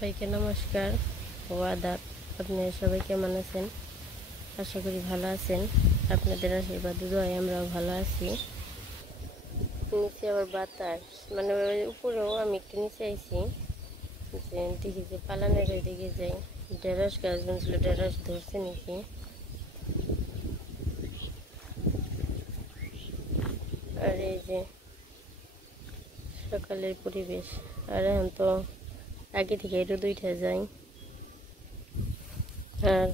সবাইকে নমস্কার ও আদাব। আপনারা সবাই কেমন আছেন? আশা করি ভালো আছেন। আপনাদের আশীর্বাদ দোয়ায় আমরাও ভালো আছি। নিচে আবার বাতাস, মানে উপরেও আমি একটু নিচে আইছি, যে দেখি যে পালানের দিকে যাই। ঢেঁড়স গাছ বুনছিল, ঢেঁড়স ধরছে নাকি। আর এই যে সকালের পরিবেশ। আর এখন তো আগে থেকে রোদ উঠে যায়। আর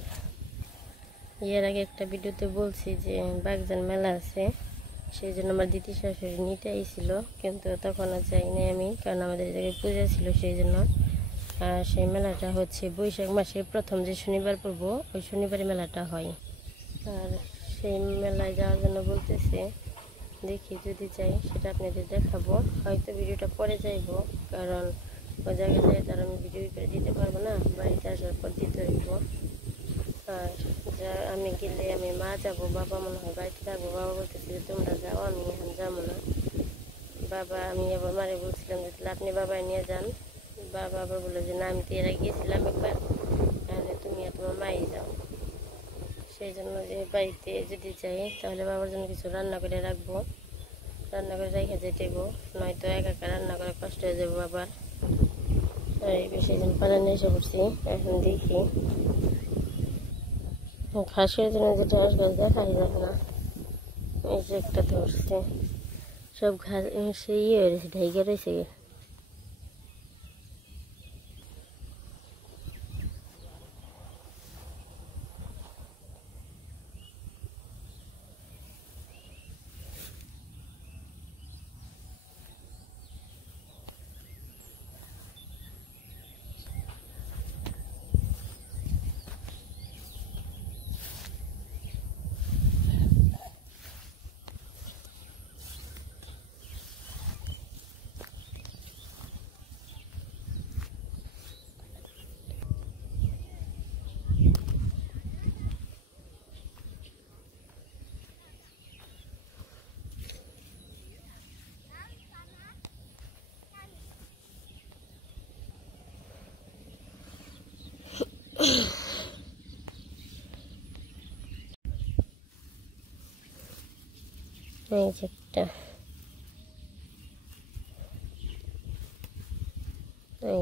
এর আগে একটা ভিডিওতে বলছি যে বাগজান মেলা আছে, সেই জন্য আমার দিদি শাশুড়ি নিতে আইছিল, কিন্তু তখন আর যাইনি আমি, কারণ আমাদের জায়গায় পূজা ছিল সেই জন্য। আর সেই মেলাটা হচ্ছে বৈশাখ মাসের প্রথম যে শনিবার পড়বো ওই শনিবারে মেলাটা হয়। আর সেই মেলায় যাওয়ার জন্য বলতেছে, দেখি যদি যাই সেটা আপনাদের দেখাবো। হয়তো ভিডিওটা পরে যাইব, কারণ ওই জায়গায় যাই তার আমি ভিডিও করে দিতে পারবো না, বাড়িতে আসার পর দিতে হইব। আর যা আমি গেলে আমি মা যাবো, বাবা মনে হয় বাড়িতে থাকবো। বাবা বলতেছে যে তোমরা যাও, আমি এখন যাবো না। বাবা, আমি আবার মারে বলছিলাম যে তাহলে আপনি বাবাই নিয়ে যান। বাবা আবার বললো যে না, আমি তো এর আগে গিয়েছিলাম একবার, তাহলে তুমি আর তোমার মাই যাও। সেই জন্য যে বাড়িতে যদি যাই তাহলে বাবার জন্য কিছু রান্না করে রাখবো, রান্না করে রেখে যেতেব, নয়তো একা একা রান্না করে কষ্ট হয়ে যাবো আবার। আর এই বিষয়ে যেন পালানে এসে পড়ছি। এখন দেখি ঘাসের জন্য যে ঢেঁড়স গাছ দেখাই যায় না, এই যে একটা ধরছে, সব ঘাস সে ইয়ে হয়ে রয়েছে, ঢেকে রয়েছে। এই যে একটা, এই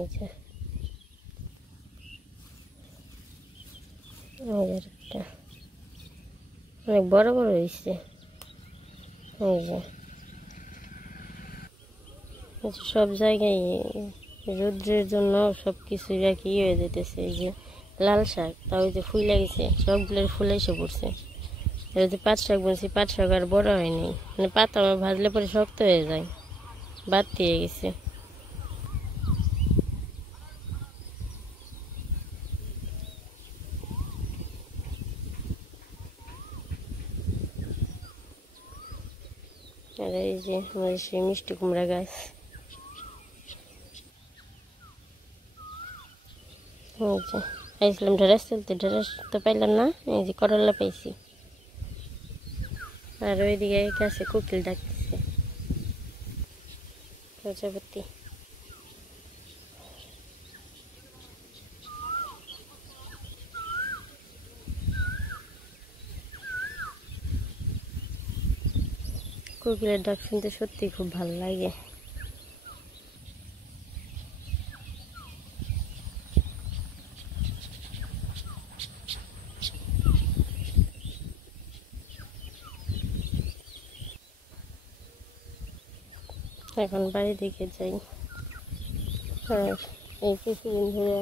যে একটা অনেক বড় বড় হয়েছে। এই যে সব জায়গায় রৌদ্রের জন্য সব কিছুই আর কি হয়ে যেতেছে। এই যে লাল শাক, তাও ওই যে ফুল লাগিয়েছে, সবগুলোর ফুল এসে পড়ছে। এবার যে পাট শাক বলছি, পাট শাক আর বড় হয়নি, মানে পাতা আমার ভাজলে পরে শক্ত হয়ে যায়, বাদ দিয়ে গেছে। আর এই যে আমাদের সেই মিষ্টি কুমড়া গাছ, এই যে আইছিলাম ঢেঁড়স তুলতে, ঢেঁড়স তো পাইলাম না, এই যে করলা পাইছি। আর ওইদিকে গাছে কোকিল ডাকতেছে, প্রজাপতি। কোকিলের ডাক শুনতে সত্যি খুব ভালো লাগে। এখন বাড়ি দিকে যাই। আর এই কিছুদিন ধরে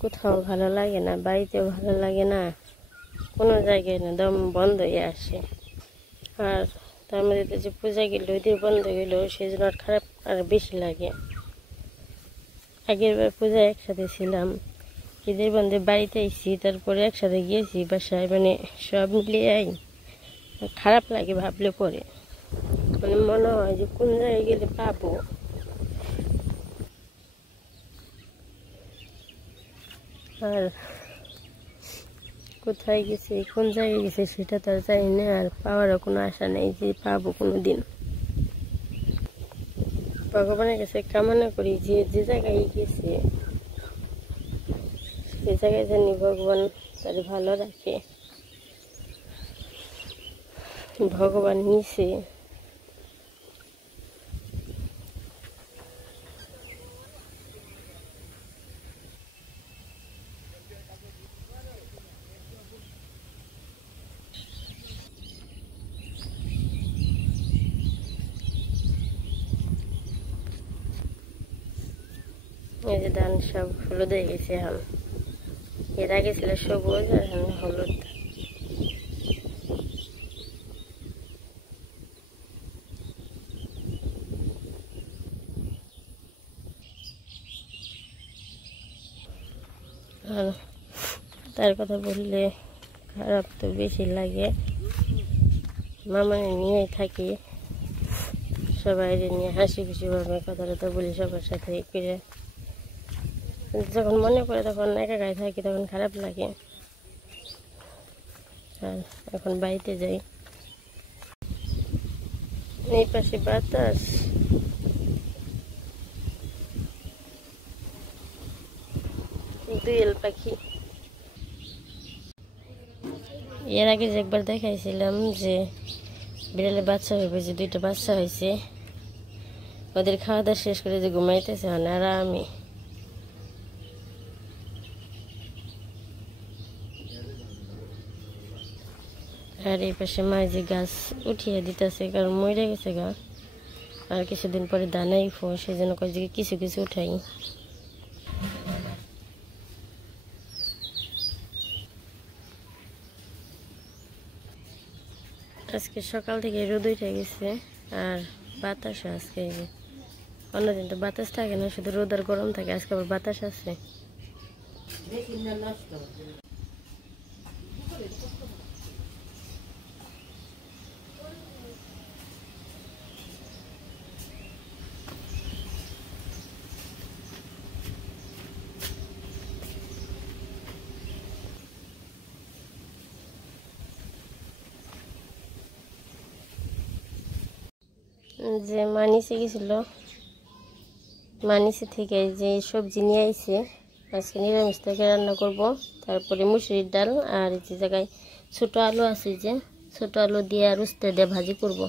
কোথাও ভালো লাগে না, বাড়িতেও ভালো লাগে না, কোনো জায়গায় না, দম বন্ধ হয়ে আসে। আর তার মধ্যে তো যে পূজা গেল, ওইদিন বন্ধ গেল, সেই জন্য আর খারাপ আর বেশি লাগে। আগের বার পূজায় একসাথে ছিলাম, ঈদের বন্ধে বাড়িতে আইসি, তারপরে একসাথে গিয়েছি বাসায়, মানে সব মিলিয়ে খারাপ লাগে ভাবলে পরে। মানে মনে হয় যে কোন জায়গায় গেলে পাবো। আর কোথায় গেছে, কোন জায়গায় গেছে সেটা তো আর জানি না, আর পাওয়ারও কোনো আশা নেই যে পাবো কোনো দিন। ভগবানের কাছে কামনা করি যে যে জায়গায় গেছে জায়গায় জানি ভগবান তার ভালো রাখে। ভগবান নিচে এই যে ধান সব হলুদ হয়ে গেছে এখন। এর আগে ছিল সবুজ আর এখন হলুদ। আর তার কথা বললে খারাপ তো বেশি লাগে। মামানে নিয়েই থাকি, সবাই নিয়ে হাসি খুশি ভাবে কথা টথা বলি সবার সাথে করে। যখন মনে পড়ে তখন একা একাই থাকি, তখন খারাপ লাগে। আর এখন বাড়িতে যাই, এই পাশে বাতাস, দুয়েল পাখি। এর আগে যে একবার দেখাইছিলাম যে বিড়ালে বাচ্চা হইবে, যে 2টা বাচ্চা হয়েছে, ওদের খাওয়া দাওয়া শেষ করে যে ঘুমাইতেছে আর আমি আর এই পাশে মাই যে গাছ উঠিয়ে দিতেছে, কারণ মরে গেছে গা, আর কিছুদিন পরে দানাই ফো, সেই জন্য কয়েক কিছু কিছু উঠাই। আজকে সকাল থেকে রোদ উঠে গেছে আর বাতাস আজকে। অন্যদিন তো বাতাস থাকে না, শুধু রোদ আর গরম থাকে, আজকে আবার বাতাস আছে। যে মানিসে গেছিল, মানিসে থেকে যে সবজি নিয়ে আইছে, আজকে নিরামিষ থেকে রান্না করব। তারপরে মুসুরির ডাল আর এই যে জায়গায় ছোটো আলু আছে, যে ছোটো আলু দিয়ে আর উস্তে দিয়ে ভাজি করব।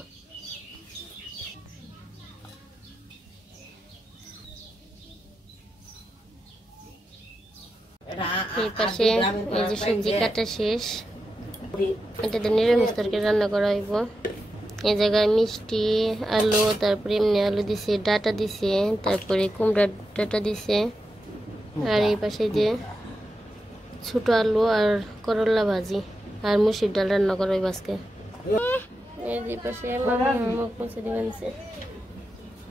এই পাশে এই যে সবজি কাটা শেষ, এটাতে নিরামিষ তরকারি রান্না করা হইব। এই জায়গায় মিষ্টি আলু, তারপরে এমনি আলু দিছে, ডাটা দিছে, তারপরে কুমড়ার ডাটা দিছে। আর এই পাশে যে ছোট আলু আর করলা ভাজি আর মুসুর ডাল রান্না করা হইব আজকে। এই যে পাশে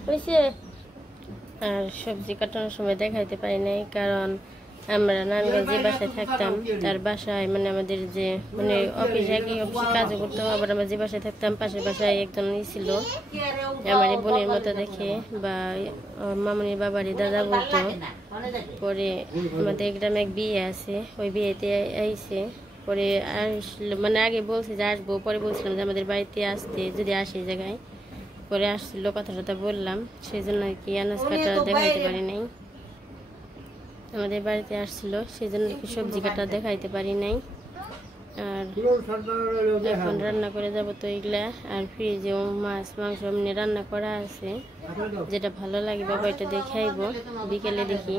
হয়েছে। আর সবজি কাটানোর সময় দেখাইতে পারি নাই, কারণ আমরা নারায়ণগঞ্জ যে বাসায় থাকতাম তার বাসায় মানে আমাদের যে মানে অফিসে কাজও করতাম, আবার আমরা যে বাসায় থাকতাম পাশের বাসায় একজন ছিল আমার বোনের মতো দেখে, বা মামনির বাবারই দাদা বলতো। পরে আমাদের গ্রামে এক বিয়ে আছে, ওই বিয়েতে আইসে। পরে আসলো, মানে আগে বলছে যে আসবো, পরে বলছিলাম যে আমাদের বাড়িতে আসতে, যদি আসে জায়গায়। পরে আসছিল, কথা টথা বললাম, সেই জন্য আর কি আনাজ কাটা দেখাইতে পারি নাই। আমাদের বাড়িতে আসছিল, সেই জন্য কি সবজি কাটা দেখাইতে পারি নাই। আর এখন রান্না করে যাবো তো এগুলা। আর ফ্রিজেও মাছ মাংস এমনি রান্না করা আছে, যেটা ভালো লাগে বাবা এটা দেখে আইব। বিকেলে দেখি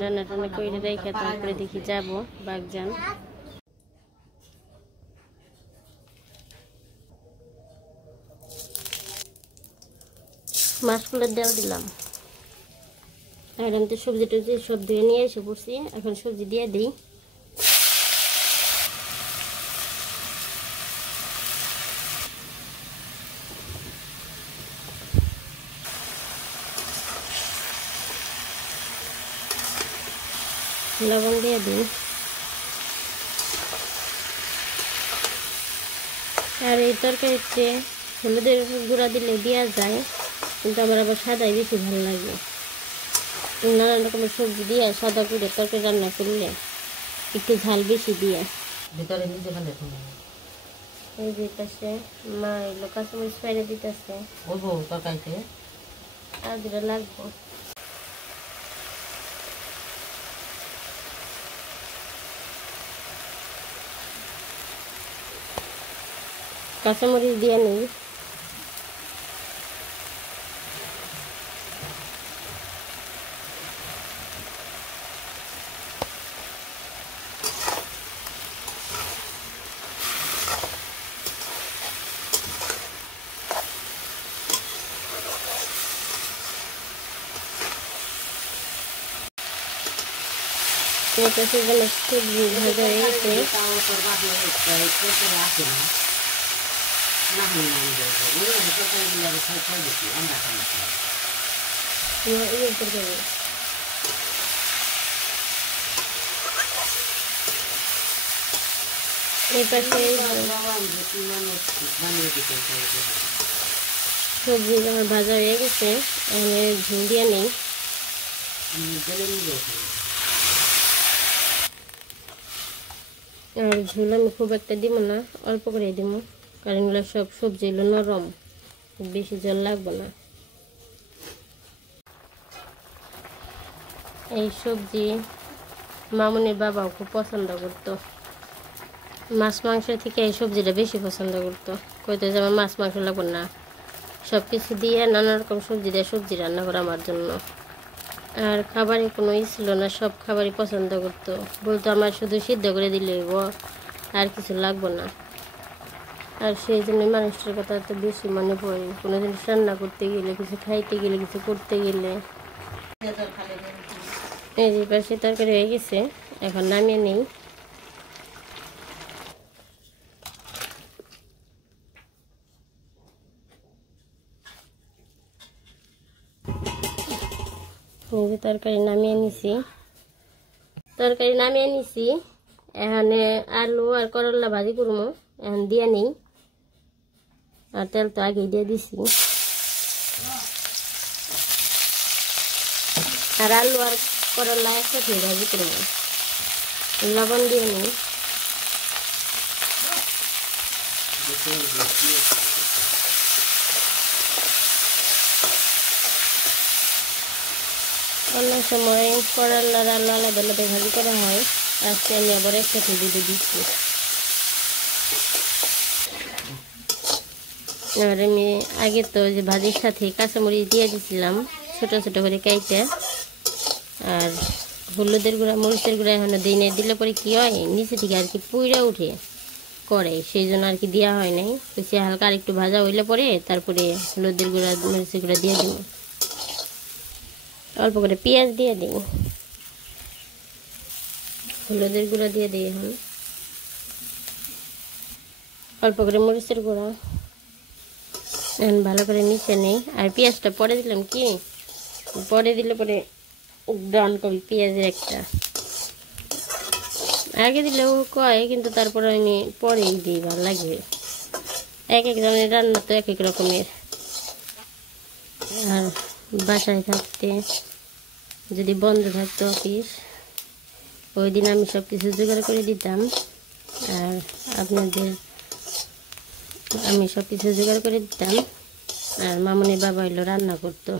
রান্না টান্না করে রেখে তারপরে দেখি যাবো বাগজান। মাছগুলোর ডাল দিলাম, আর আমি তো সবজি টবজি সব ধুয়ে নিয়ে এসে পড়ছি, এখন সবজি দিয়ে দিই। লবণ দিয়ে দিই। আর এই তরকারিতে হলুদের গুঁড়া দিলে দেওয়া যায়, কিন্তু আমার আবার সাদাই বেশি ভালো লাগে। নানান রকমের সবজি দিয়ে সাদা করে তরকারি রান্না করলে একটু ঝাল বেশি দিয়ে। এই যে পাশে মা এলো কাঁচামরিচ ফেলে দিতেছে, তরকারিতে আর দুটো লাগবো। কাঁচামরিচ দিয়ে নিই। সবজি ভাজা হয়ে গেছে। এই পাশে সবজি আমার ভাজা হয়ে গেছে, এখানে ঝোল দিয়ে নেই। আর ঝোল আমি খুব একটা দিব না, অল্প করে দিব, কারণ এগুলো সব সবজি হলো নরম, বেশি জল লাগবে না। এই সবজি মামুনির বাবাও খুব পছন্দ করতো, মাছ মাংস থেকে এই সবজিটা বেশি পছন্দ করতো। কইতো যে আমার মাছ মাংস লাগবে না, সব কিছু দিয়ে নানা রকম সবজি দিয়ে সবজি রান্না করা আমার জন্য। আর খাবারে কোনো ছিল না, সব খাবারই পছন্দ করতো, বলতো আমার শুধু সিদ্ধ করে দিলে আর কিছু লাগবে না। আর সেই জন্য মানুষটার কথা তো বেশি মনে পড়ে, কোনো জিনিস রান্না করতে গেলে, কিছু খাইতে গেলে, কিছু করতে গেলে। এই যে পাশে তরকারি হয়ে গেছে, এখন নামিয়ে নেই। এই যে তরকারি নামিয়ে নিছি, এখানে আলু আর করলা ভাজি করবো, এখন দিয়ে নিই। আর তেল তো আগেই দিয়ে দিছি। আর আলু আর করলা একসাথে ভাজি করবো, লবণ দিয়ে নিই। অন্য সময় করলার আলু আলাদা আলাদা ভাজি করা হয়, আজকে আমি আবার একসাথে দিয়ে দিচ্ছি। এবার আমি আগে তো যে ভাজির সাথে কাঁচামরিচ দিয়ে দিয়েছিলাম ছোট ছোট করে কেটে, আর হলুদের গুঁড়া মরিচের গুঁড়া এখনো দিই নাই, দিলে পরে কি হয় নিচে থেকে আর কি পুইরা উঠে করে, সেই জন্য আর কি দেওয়া হয় নাই। বেশি হালকা আর একটু ভাজা হইলে পরে তারপরে হলুদের গুঁড়া মরিচের গুঁড়া দিয়ে দিব। অল্প করে পেঁয়াজ দিয়ে দিই, হলুদের গুঁড়া দিয়ে দিই, এখন অল্প করে মরিচের গুঁড়া, এখন ভালো করে মিশে নেই। আর পেঁয়াজটা পরে দিলাম, কি পরে দিলে পরে ডান করি পেঁয়াজের একটা, আগে দিলেও কয়, কিন্তু তারপরে আমি পরেই দিই, ভালো লাগে। এক এক ধরনের রান্না তো এক এক রকমের। আর বাসায় থাকতে যদি বন্ধ থাকতো অফিস, ওই দিন আমি সব কিছু জোগাড় করে দিতাম, আর আমি সব কিছু জোগাড় করে দিতাম। আর মামুনির বাবা হইলো রান্না করতো,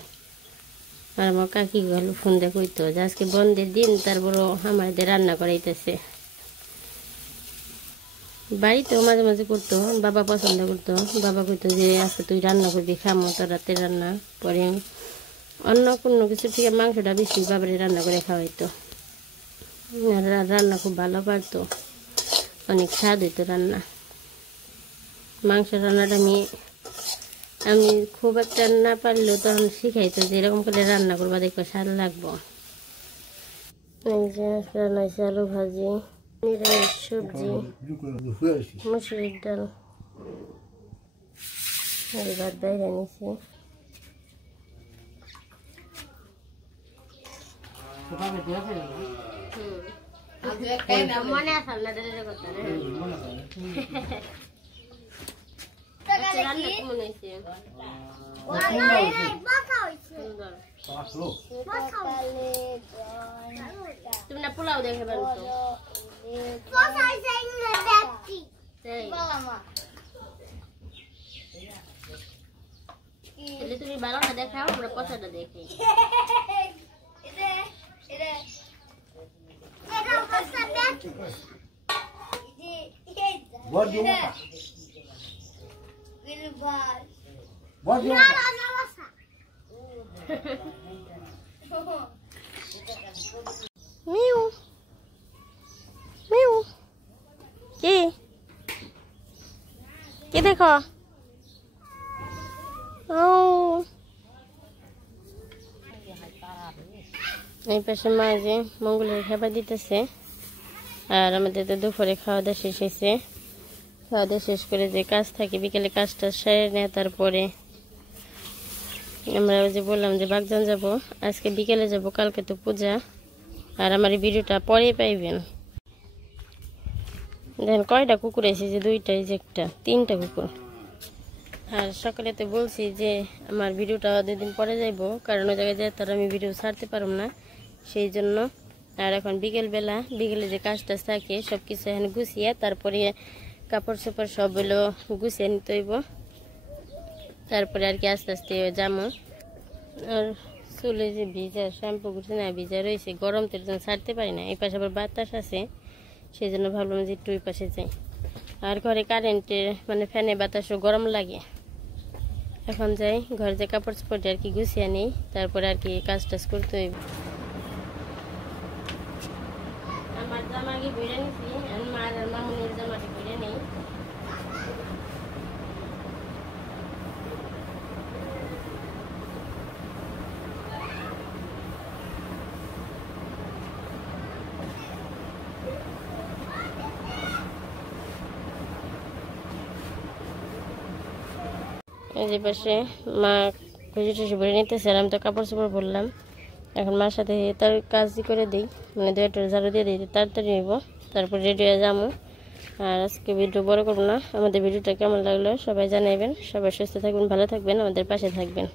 আর আমার কাকি গেল ফোন দিয়ে কইতো যে আজকে বন্ধের দিন, তারপরও আমাদের রান্না করাইতেছে। বাড়িতেও মাঝে মাঝে করতো, বাবা পছন্দ করতো, বাবা কইতো যে আজকে তুই রান্না করবি, খামো তো রাতের রান্না। পরে অন্য কোনো কিছু থেকে মাংসটা বেশি বাবারে রান্না করে খাওয়াইতো। রান্না খুব ভালো পারতো, অনেক স্বাদ হইতো রান্না। মাংস রান্নাটা আমি খুব একটা না পারলেও তখন শিখাইতো যে এরকম করে রান্না করবা, দেখো স্বাদ লাগবো। এই যে রান্না হয়েছে আলু ভাজি, নিরামিষ সবজি, মুসুরির ডাল, ভাত বাইরে নিছি। মনে আছে না কথা মনে হয়েছে তুমি না পোলাও দেখে পারতো, তুমি ভালোটা দেখাও, আমরা পচাটা দেখি। মিউ মিউ কি কি দেখো ও এই পাশে মা যে মঙ্গলের খাবার দিতেছে আর আমাদের তো দুপুরে খাওয়া দাওয়া শেষ হয়েছে খাওয়া দাওয়া শেষ করে যে কাজ থাকে বিকেলে কাজটা সেরে নেয় তারপরে আমরা যে বললাম যে বাগজান যাব আজকে বিকেলে যাব কালকে তো পূজা আর আমার এই ভিডিওটা পরে পাইবেন দেখেন কয়টা কুকুর এসে যে দুইটাই যে একটা তিনটা কুকুর আর সকালে তো বলছি যে আমার ভিডিওটা 2 দিন পরে যাইব কারণ ওই জায়গায় যেয়ে তার আমি ভিডিও ছাড়তে পারব না সেই জন্য আর এখন বিকেলে যে কাজটা থাকে সব কিছু এখানে গুছিয়ে তারপরে কাপড় চোপড় সব হলো গুছিয়ে নিতে হইব তারপরে আর কি আস্তে আস্তে যাবো আর চুলে যে ভিজা শ্যাম্পু করছে না ভিজা রয়েছে গরম তো জন্য ছাড়তে পারি না এই পাশে আবার বাতাস আছে সেই জন্য ভাবলাম যে একটু ওই পাশে যাই আর ঘরে কারেন্টের মানে ফ্যানে বাতাসও গরম লাগে এখন যাই ঘরে যে কাপড় চোপড় আর কি গুছিয়ে নিই তারপরে আর কি কাজ টাজ করতে হইব আমার জামা আগে বইরে নিছি মার আর মামুনের জামাটি বইরে নেই এই যে পাশে মা খুঁজে টুসি ভরে নিতেছে আর আমি তো কাপড় চোপড় ভরলাম এখন মার সাথে তার কাজই করে দিই মানে 2টা ঝাড়ু দিয়ে দিই তাড়াতাড়ি নিব তারপর রেডি হয়ে যাবো আর আজকে ভিডিও বড় করবো না আমাদের ভিডিওটা কেমন লাগলো সবাই জানাবেন সবাই সুস্থ থাকবেন ভালো থাকবেন আমাদের পাশে থাকবেন